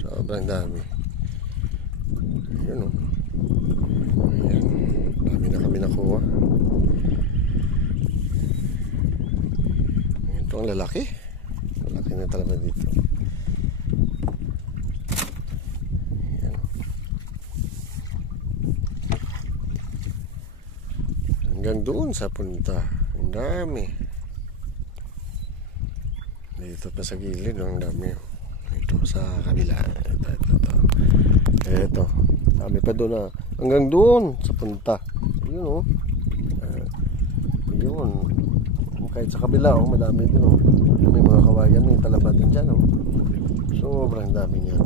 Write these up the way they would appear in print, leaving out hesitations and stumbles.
Sobrang dami. Yun o. Ayan. Dami na kami nakuha. Ito ang lalaki. Lalaki na talaga dito. Ayan. Hanggang doon sa punta. Ang dami. Dito pa sa gilid. Ang dami. Ito sa kabila. Ito. Dami pa doon na. Hanggang doon sa punta. Yun o. Yun. Kahit sa kabila o. Madami din o. May mga kawayan. May talaba din dyan o. Sobrang dami niya.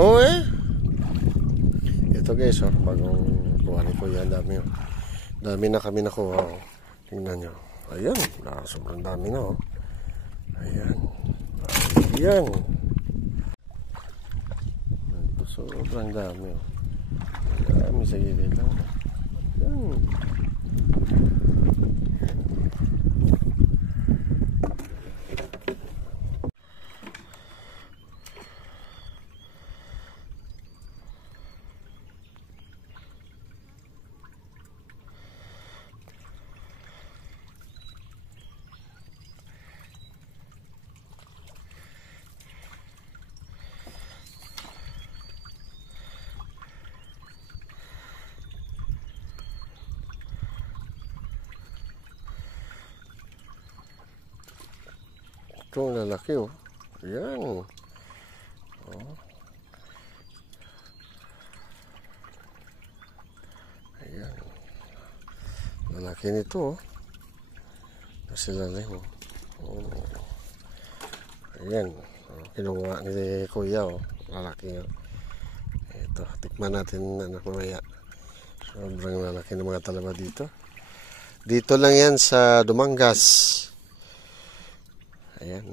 Oo ito guys bagong kuha ni Kuya. Dami dami na kami nakuha tingnan nyo. Ayan sobrang dami na ayan ito sobrang dami dami sa gilid lang ayan. Ito ang lalaki ayan ayan lalaki nito kasi lalaki ayan kinuha ni Kuya lalaki ito tikman natin mamaya. Sobrang lalaki ng mga talaba dito lang yan sa Dumangas. Ayan.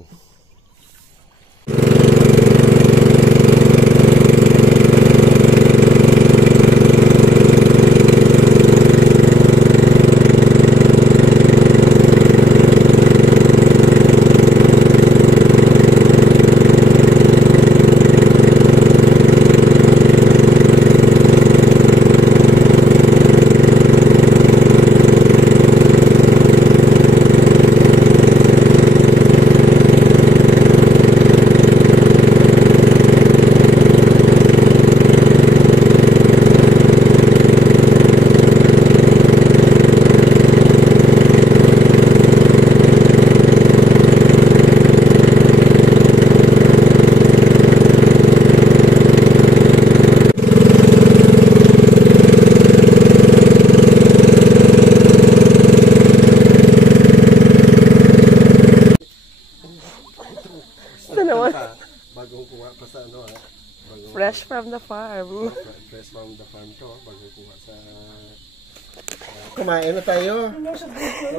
Bagong kuha pa sa fresh from the farm. Fresh from the farm to. Bagong kuha sa kumain na tayo.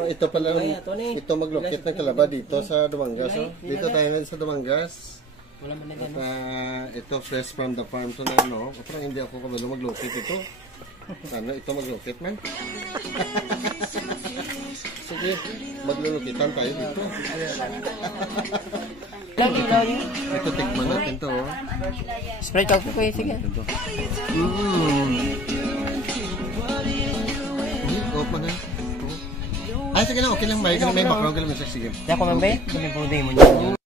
Ito pala ito maglukit ng kalaba dito sa Dumangas. Dito tayo ngayon sa Dumangas. At ito fresh from the farm to na parang hindi ako kabalo maglukit ito. Ito maglukit man. Sige, maglulukitan tayo dito. Ito tikman natin to. Sprite coffee ko sige. Ito. Opo na. Ay, sige na, okay lang. May background ka lang. Sige. Hindi ako mambay. Dumi po day mo niya.